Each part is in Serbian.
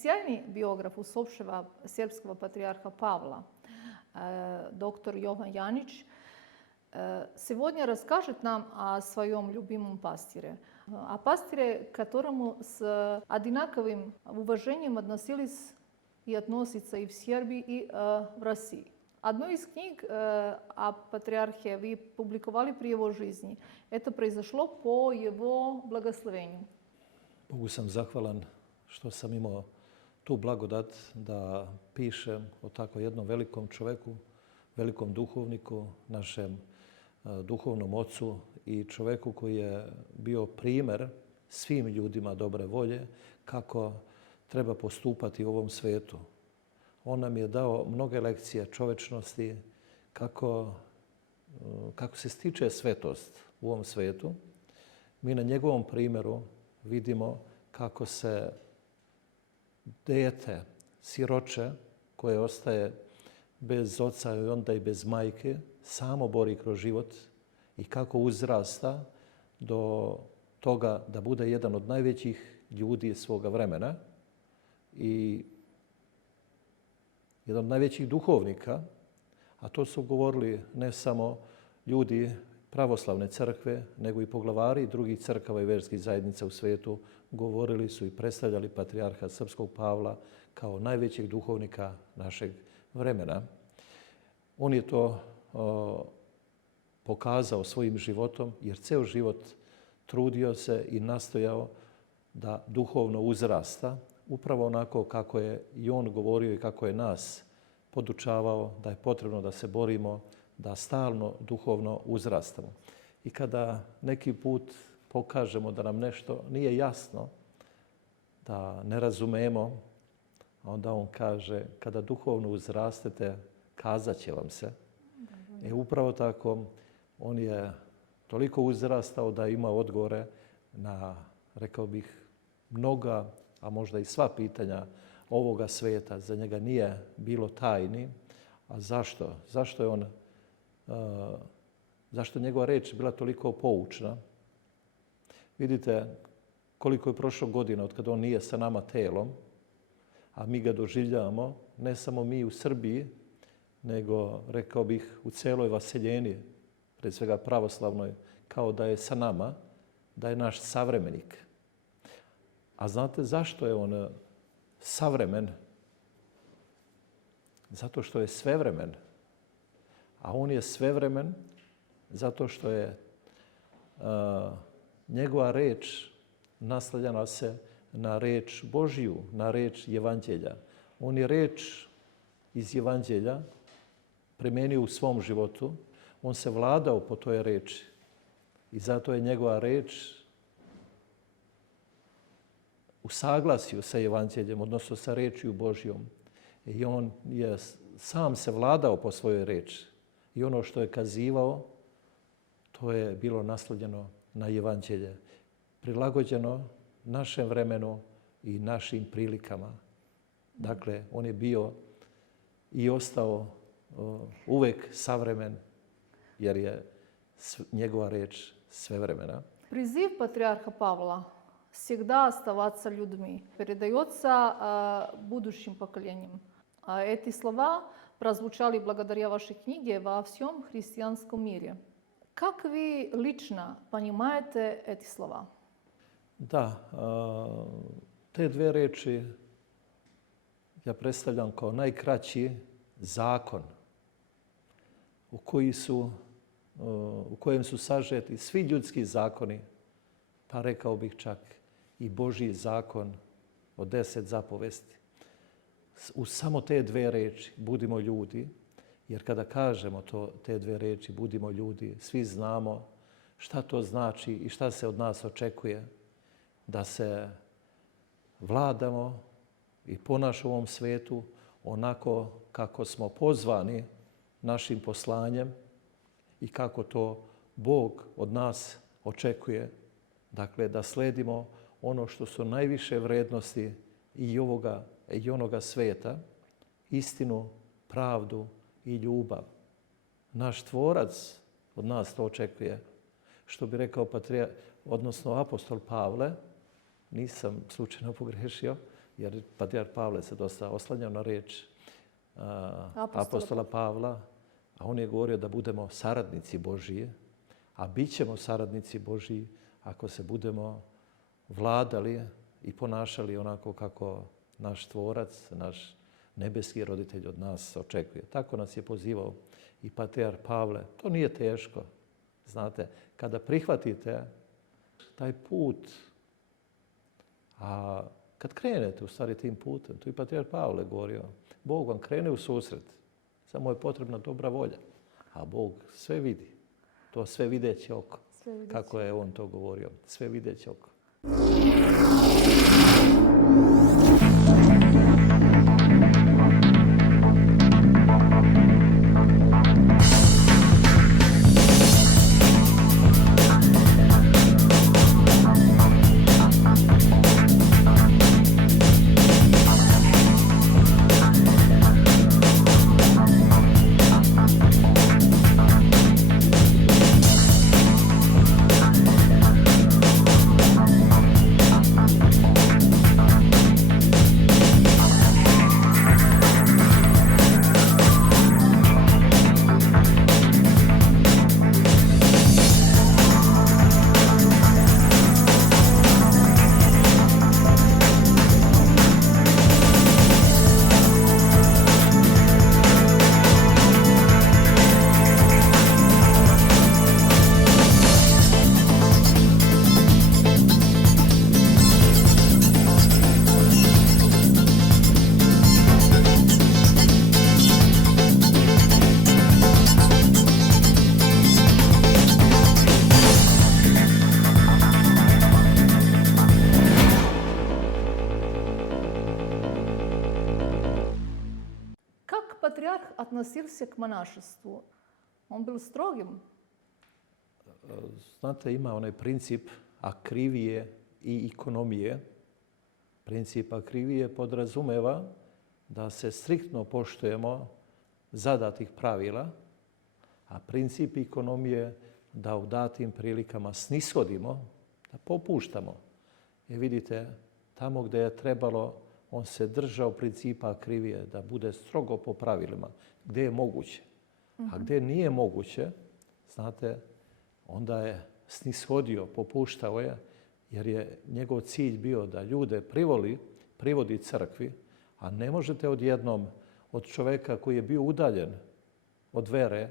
официальный биограф усопшего сербского патриарха Павла, доктор Jovan Janjić, сегодня расскажет нам о своем любимом пастыре. О пастыре, к которому с одинаковым уважением относились и относятся и в Сербии, и в России. Одну из книг о патриархе вы публиковали при его жизни. Это произошло по его благословению. Bogu sam zahvalan što sam imao tu blagodat da pišem o tako jednom velikom čoveku, velikom duhovniku, našem duhovnom ocu i čoveku koji je bio primer svim ljudima dobre volje kako treba postupati u ovom svetu. On nam je dao mnoge lekcije čovečnosti, kako se stiče svetost u ovom svetu. Mi na njegovom primjeru vidimo kako se dete, siroče, koje ostaje bez oca i onda i bez majke, samo bori kroz život i kako uzrasta do toga da bude jedan od najvećih ljudi svoga vremena i jedan od najvećih duhovnika, a to su govorili ne samo ljudi pravoslavne crkve, nego i poglavari drugih crkava i verskih zajednica u svetu, govorili su i predstavljali patrijarha srpskog Pavla kao najvećeg duhovnika našeg vremena. On je to pokazao svojim životom, jer ceo život trudio se i nastojao da duhovno uzrasta, upravo onako kako je i on govorio i kako je nas podučavao da je potrebno da se borimo, da stalno duhovno uzrastamo. I kada neki put pokažemo da nam nešto nije jasno, da ne razumemo, onda on kaže, kada duhovno uzrastete, kazat će vam se. Upravo tako, on je toliko uzrastao da ima odgovore na, rekao bih, mnoga, a možda i sva pitanja ovoga sveta. Za njega nije bilo tajni. A zašto? Zašto je njegova reč bila toliko poučna? Vidite koliko je prošlo godina od kada on nije sa nama telom, a mi ga doživljavamo, ne samo mi u Srbiji, nego, rekao bih, u celoj vaseljeni, pred svega pravoslavnoj, kao da je sa nama, da je naš savremenik. A znate zašto je on savremen? Zato što je svevremen. A on je svevremen zato što je njegova reč naslanjala se na reč Božiju, na reč Evanđelja. On je reč iz Evanđelja primenio u svom životu. On se vladao po toj reči. I zato je njegova reč u saglasju sa Evanđeljem, odnosno sa rečju Božjom. I on je sam se vladao po svojoj reči. I ono što je kazivao, to je bilo naslonjeno na Evanđelje. Prilagođeno našem vremenu i našim prilikama. Dakle, on je bio i ostao uvek savremen, jer je njegova reč svevremena. Призыв патриарха Павла всегда оставаться людьми передается будущим поколениям. Эти слова прозвучали благодаря вашей книге во всем христианском мире. Как вы лично понимаете эти слова? Da, te dve reči ja predstavljam kao najkraći zakon u kojem su sažeti svi ljudski zakoni, pa rekao bih čak i Božji zakon od 10 zapovesti. U samo te dve reči budimo ljudi, jer kada kažemo te dve reči budimo ljudi, svi znamo šta to znači i šta se od nas očekuje. Da se vladamo i ponašamo u ovom svetu onako kako smo pozvani našim poslanjem i kako to Bog od nas očekuje. Dakle, da sledimo ono što su najviše vrednosti i onoga sveta, istinu, pravdu i ljubav. Naš Tvorac od nas to očekuje. Što bi rekao odnosno apostol Pavle, nisam slučajno pogrešio, jer patrijarh Pavle se dosta oslanjao na riječ apostola Pavla, a on je govorio da budemo saradnici Božije, a bit ćemo saradnici Božiji ako se budemo vladali i ponašali onako kako naš tvorac, naš nebeski roditelj od nas očekuje. Tako nas je pozivao i patrijarh Pavle. To nije teško. Znate, kada prihvatite taj put, a kad krenete u stvari tim putem, tu i patrijarh Pavle govorio, Bog vam krene u susret, samo je potrebna dobra volja, a Bog sve vidi. To sve videće oko. Kako je on to govorio, sve videće oko. Патриарх относился к монашеству? Он был строгим? Znate, ima onaj princip akrivije i ekonomije. Princip akrivije podrazumeva da se striktno poštujemo zadatih pravila, a princip ekonomije da u datim prilikama snishodimo, da popuštamo. I vidite, tamo gdje je trebalo, on se držao principa akrivije, da bude strogo po pravilima, gdje je moguće. A gdje nije moguće, znate, onda je snishodio, popuštao je, jer je njegov cilj bio da ljude privodi crkvi, a ne možete odjednom od čovjeka koji je bio udaljen od vere,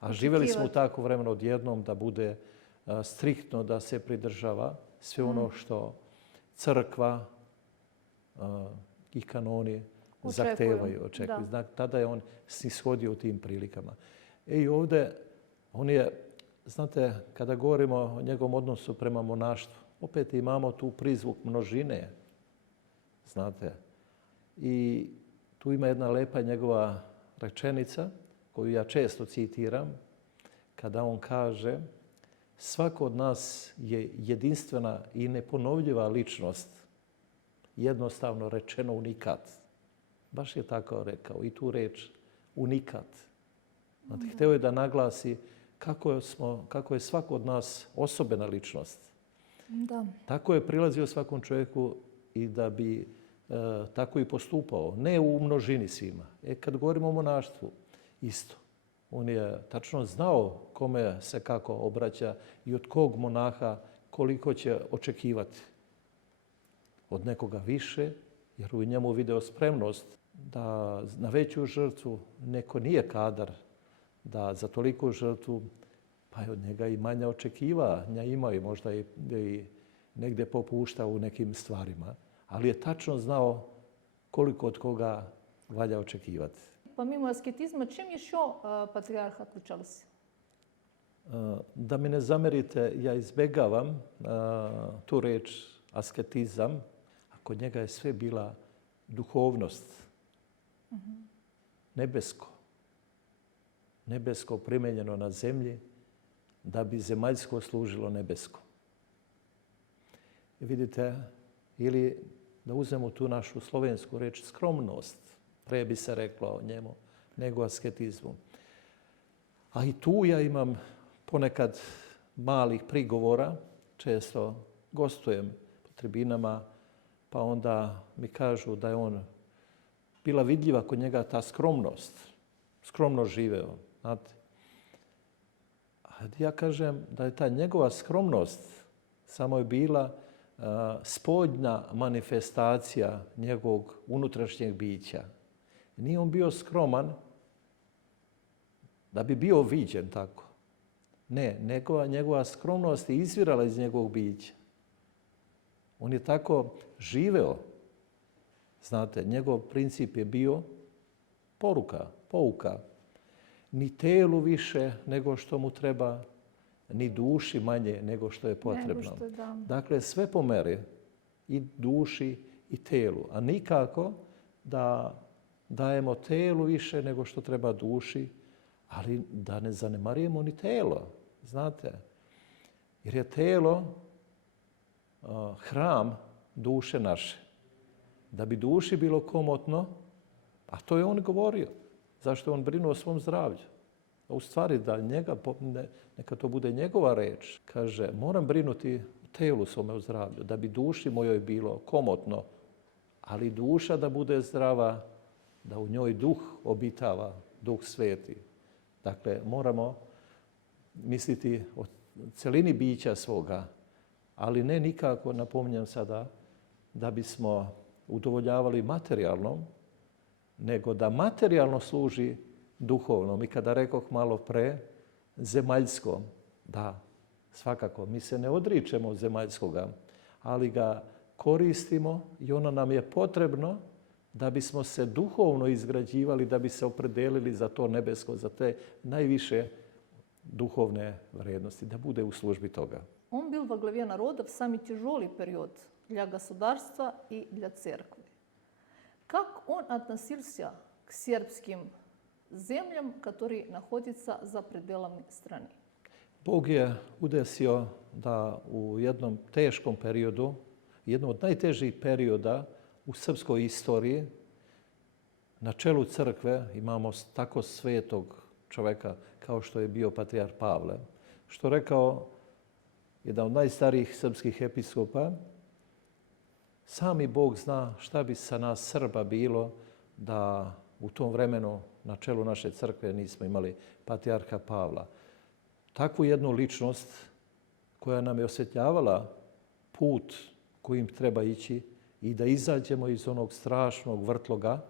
a živjeli smo u takvo vremeno odjednom da bude striktno, da se pridržava sve ono što crkva i kanoni zahtevaju, očekuju. Tada je on snishodio u tim prilikama. I ovdje on je, znate, kada govorimo o njegovom odnosu prema monaštvu, opet imamo tu prizvuk množine, znate. I tu ima jedna lepa njegova rečenica koju ja često citiram, kada on kaže: svako od nas je jedinstvena i neponovljiva ličnost, jednostavno rečeno unikat. Baš je tako rekao i tu reč unikat. Znate, hteo je da naglasi kako je svako od nas osobena ličnost. Da. Tako je prilazio svakom čovjeku i da bi tako i postupao. Ne u množini svima. Kad govorimo o monaštvu, isto. On je tačno znao kome se kako obraća i od kog monaha koliko će očekivati. Od nekoga više, jer u njemu video spremnost da na veću žrtvu neko nije kadar da za toliku žrtvu, pa je od njega i manja očekivanja ima i možda i negdje popušta u nekim stvarima. Ali je tačno znao koliko od koga valja očekivati. Помимо аскетизма, чем еще патриарх отличался? Da mi ne zamerite, ja izbjegavam tu reč asketizam, a kod njega je sve bila duhovnost. Nebesko. Nebesko primenjeno na zemlji da bi zemaljsko služilo nebesko. I vidite, ili da uzmemo tu našu slovensku reč skromnost, pre bi se reklo o njemu, nego asketizmu. A i tu ja imam ponekad malih prigovora, često gostujem po tribinama pa onda mi kažu da je on bila vidljiva kod njega ta skromnost. Skromno živeo, znate. A ja kažem da je ta njegova skromnost samo je bila spoljna manifestacija njegovog unutrašnjeg bića. Nije on bio skroman da bi bio viđen tako. Ne, njegova skromnost je izvirala iz njegovog bića. On je tako živeo. Znate, njegov princip je bio pouka. Ni telu više nego što mu treba, ni duši manje nego što je potrebno. Dakle, sve po meri, i duši i telu. A nikako da dajemo telu više nego što treba duši, ali da ne zanemarujemo ni telo. Znate, jer je telo hram duše naše. Da bi duši bilo komotno, a to je on govorio. Zašto je on brinuo o svom zdravlju? A u stvari da neka to bude njegova reč. Kaže, moram brinuti o telu svome o zdravlju, da bi duši mojoj bilo komotno, ali duša da bude zdrava, da u njoj duh obitava, duh sveti. Dakle, moramo misliti o celini bića svoga, ali ne nikako, napominjem sada, da bismo udovoljavali materijalnom, nego da materijalno služi duhovnom. I kada rekoh malo pre, zemaljskom, da, svakako, mi se ne odričemo zemaljskoga, ali ga koristimo i ono nam je potrebno da bismo se duhovno izgrađivali, da bi se opredelili za to nebesko, za te najviše duhovne vrednosti, da bude u službi toga. Он был во главе народа в самый тяжелый период для государства и для церкви. Как он относился к сербским землям, которые находятся за пределами страны? Bog je udesio da u jednom teškom periodu, jednom od najtežih perioda u srpskoj istoriji, na čelu crkve imamo tako svetog čoveka kao što je bio patrijarh Pavle, što rekao jedan od najstarijih srpskih episkopa, sami Bog zna šta bi sa nas Srba bilo da u tom vremenu na čelu naše crkve nismo imali patrijarha Pavla. Takvu jednu ličnost koja nam je osvjetljavala put kojim treba ići i da izađemo iz onog strašnog vrtloga,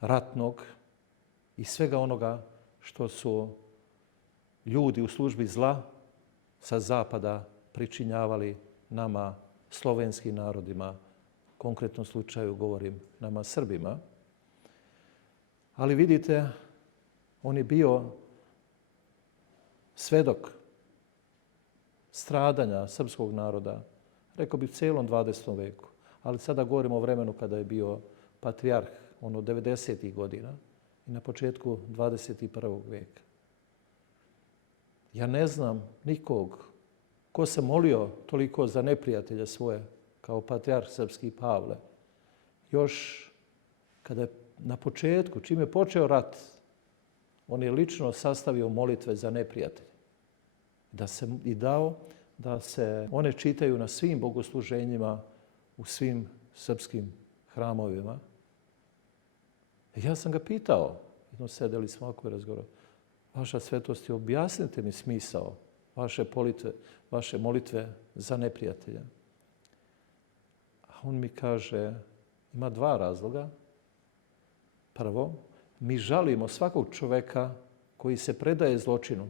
ratnog i svega onoga što su ljudi u službi zla sa zapada pričinjavali nama, slovenskim narodima, u konkretnom slučaju govorim nama Srbima. Ali vidite, on je bio svedok stradanja srpskog naroda, rekao bih, u cijelom 20. veku. Ali sada govorimo o vremenu kada je bio patrijarh, ono 90. godina i na početku 21. veka. Ja ne znam nikog ko se molio toliko za neprijatelja svoje, kao patrijarh srpski Pavle. Još kada je na početku, čim je počeo rat, on je lično sastavio molitve za neprijatelje. I dao da se one čitaju na svim bogosluženjima u svim srpskim hramovima. I ja sam ga pitao, jednom sedeli smo ovako i razgovarali, vaša svetost, objasnite mi smisao vaše molitve za neprijatelja. A on mi kaže, ima dva razloga. Prvo, mi žalimo svakog čoveka koji se predaje zločinu,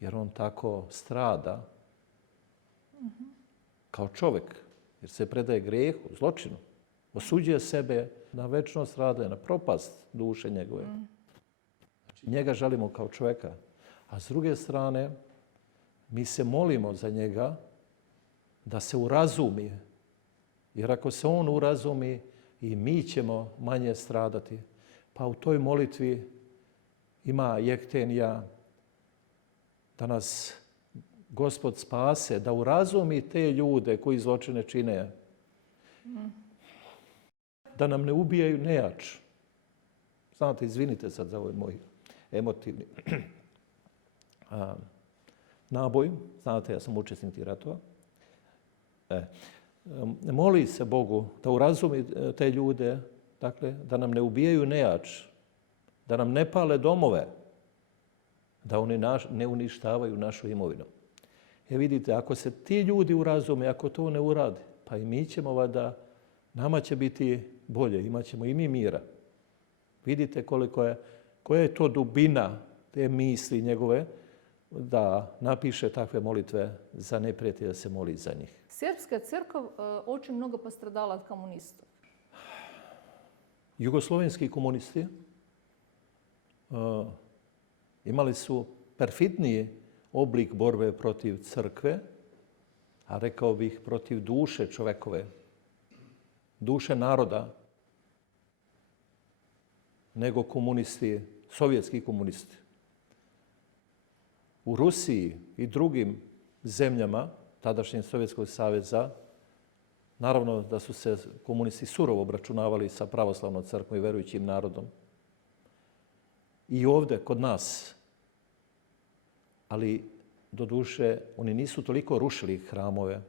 jer on tako strada kao čovek, jer se predaje grijehu, zločinu. Osuđuje sebe na večno stradanje, na propast duše njegove. Znači, njega žalimo kao čoveka. A s druge strane, mi se molimo za njega da se urazumi. Jer ako se on urazumi, i mi ćemo manje stradati. Pa u toj molitvi ima jektenija da nas Gospod spase, da urazumi te ljude koji zločine čine. Da nam ne ubijaju nejač. Znate, izvinite sad za ovaj moj emotivni naboj. Znate, ja sam učesnik tih ratova. moli se Bogu da urazumi te ljude, dakle, da nam ne ubijaju nejač, da nam ne pale domove, da oni ne uništavaju našu imovinu. Vidite, ako se ti ljudi urazume, ako to ne urade, pa i mi ćemo valjda, nama će biti bolje, imat ćemo i mi mira. Vidite koja je to dubina te misli njegove da napiše takve molitve za neprijatelja, da se moli za njih. Srpska crkva очень много пострадала от коммунистов. Jugoslovenski komunisti imali su perfidniji oblik borbe protiv crkve, a rekao bih protiv duše čovekove, duše naroda, nego komunisti, sovjetski komunisti. U Rusiji i drugim zemljama tadašnjeg Sovjetskog saveza, naravno da su se komunisti surovo obračunavali sa pravoslavnom crkvom i verujućim narodom. I ovdje, kod nas. Ali, doduše, oni nisu toliko rušili hramove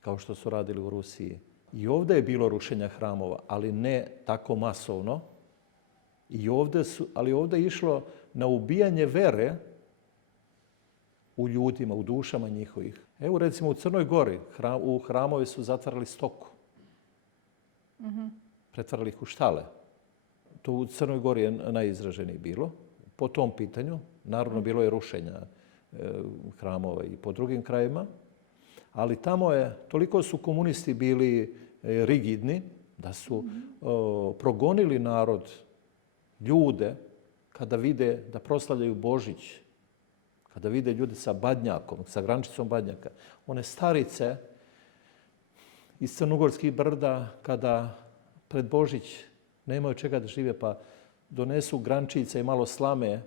kao što su radili u Rusiji. I ovdje je bilo rušenja hramova, ali ne tako masovno. Ali ovdje je išlo na ubijanje vere u ljudima, u dušama njihovih. Evo recimo u Crnoj Gori u hramove su zatvarali stoku. Pretvarali ih u štale. To u Crnoj Gori je najizraženije bilo po tom pitanju. Naravno, bilo je rušenja hramova i po drugim krajevima. Ali tamo toliko su komunisti bili rigidni da su progonili narod, ljude, kada vide da proslavljaju Božić, kada vide ljude sa badnjakom, sa grančicom badnjaka. One starice iz crnogorskih brda, kada pred Božić nemaju čega da žive, pa donesu grančice i malo slame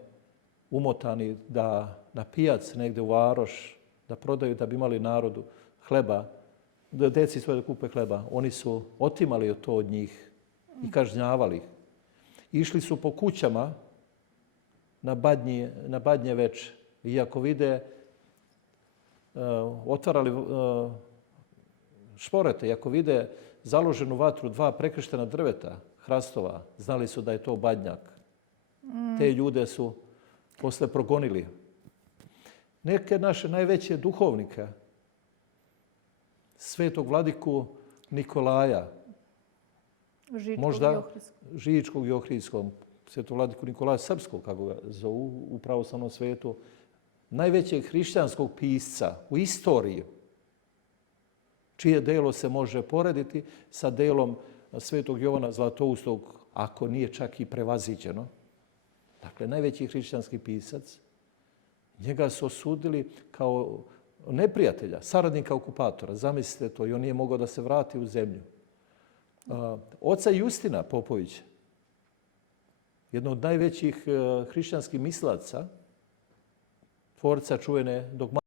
umotani da na pijac negdje u Varoš, da prodaju da bi imali narodu hleba, da deci svoje da kupe hleba. Oni su otimali to od njih i kažnjavali ih. Išli su po kućama na badnje veče. I ako vide, otvarali šporete, i ako vide založenu vatru, 2 prekrštena drveta, hrastova, znali su da je to badnjak. Te ljude su posle progonili. Neke naše najveće duhovnike, svetog vladiku Nikolaja, možda Žičkog i Ohridskog, svetog vladiku Nikolaja Srpskog, kako ga zovu u pravoslavnom svetu, najvećeg hrišćanskog pisca u istoriji, čije delo se može porediti sa delom svetog Jovana Zlatoustog, ako nije čak i prevaziđeno. Dakle, najveći hrišćanski pisac. Njega su osudili kao neprijatelja, saradnika okupatora. Zamislite to, i on nije mogao da se vrati u zemlju. Oca Justina Popovića, jedno od najvećih hrišćanskih mislaca, tvorca čuvene dogmatike,